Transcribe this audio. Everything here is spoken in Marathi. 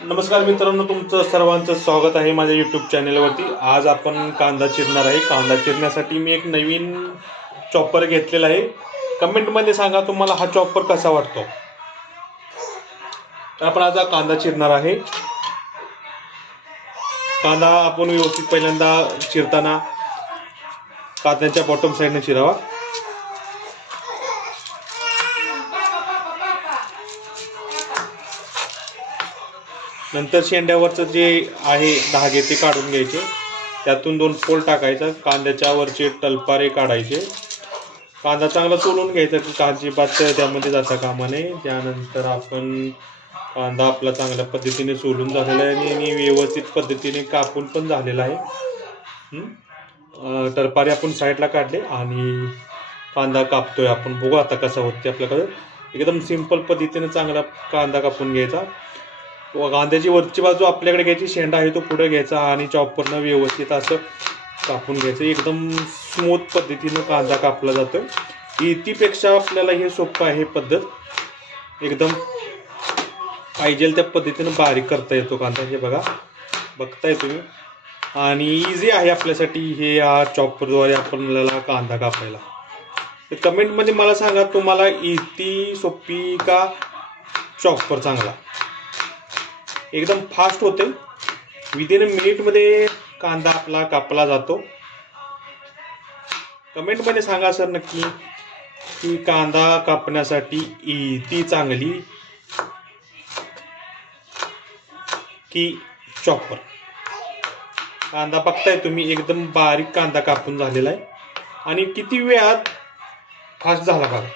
नमस्कार मित्रांनो, तुमचं सर्वांचं स्वागत आहे माझ्या यूट्यूब चॅनलवरती। आज आपण कांदा चिरणार आहे। कांदा चिरण्यासाठी मी एक नवीन चॉपर घेतलेला आहे। कमेंटमध्ये सांगा तुम्हाला हा चॉपर कसा वाटतो। तर आपण आज कांदा चिरणार आहे। कांदा आपण व्यवस्थित पहिल्यांदा चिरताना कांद्याच्या बॉटम साईडने चिरावा। नंतर शेंड्यावरचं जे आहे धागे ते काढून घ्यायचे, त्यातून 2 फोल्ड टाकायचा, कांद्याच्या वरचे टलपारे काढायचे। कांदा चांगला सोलून घ्यायचा, अजिबात त्यामध्ये जाता कामा नये। त्यानंतर आपण कांदा आपला चांगल्या पद्धतीने सोलून झालेला आहे आणि व्यवस्थित पद्धतीने कापून पण झालेला आहे। टलपारे आपण साईडला काढले आणि कांदा कापतोय आपण। बघू आता कसा होते आपल्याकडे। एकदम सिंपल पद्धतीने चांगला कांदा कापून घ्यायचा। कांद्याची वरची बाजू आपल्याकडे घ्यायची, शेंडा आहे तो पुढे घ्यायचा आणि चॉपरनं व्यवस्थित असं कापून घ्यायचं। एकदम स्मूथ पद्धतीनं कांदा कापला जातो। इतीपेक्षा आपल्याला हे सोपं आहे पद्धत। एकदम पाहिजे त्या पद्धतीनं बारीक करता येतो कांदा। हे बघा, बघताय तुम्ही, आणि इझी आहे आपल्यासाठी हे या चॉपरद्वारे आपल्याला कांदा कापायला। तर कमेंटमध्ये मला सांगा, तुम्हाला इती सोपी का चॉपर चांगला। एकदम फास्ट होते, विदिन मिनिटमध्ये कांदा आपला कापला जातो। कमेंटमध्ये सांगा सर नक्की की कांदा कापण्यासाठी इती चांगली की चॉपर। कांदा बघताय तुम्ही, एकदम बारीक कांदा कापून झालेला आहे आणि किती वेळात फास्ट झाला बघा।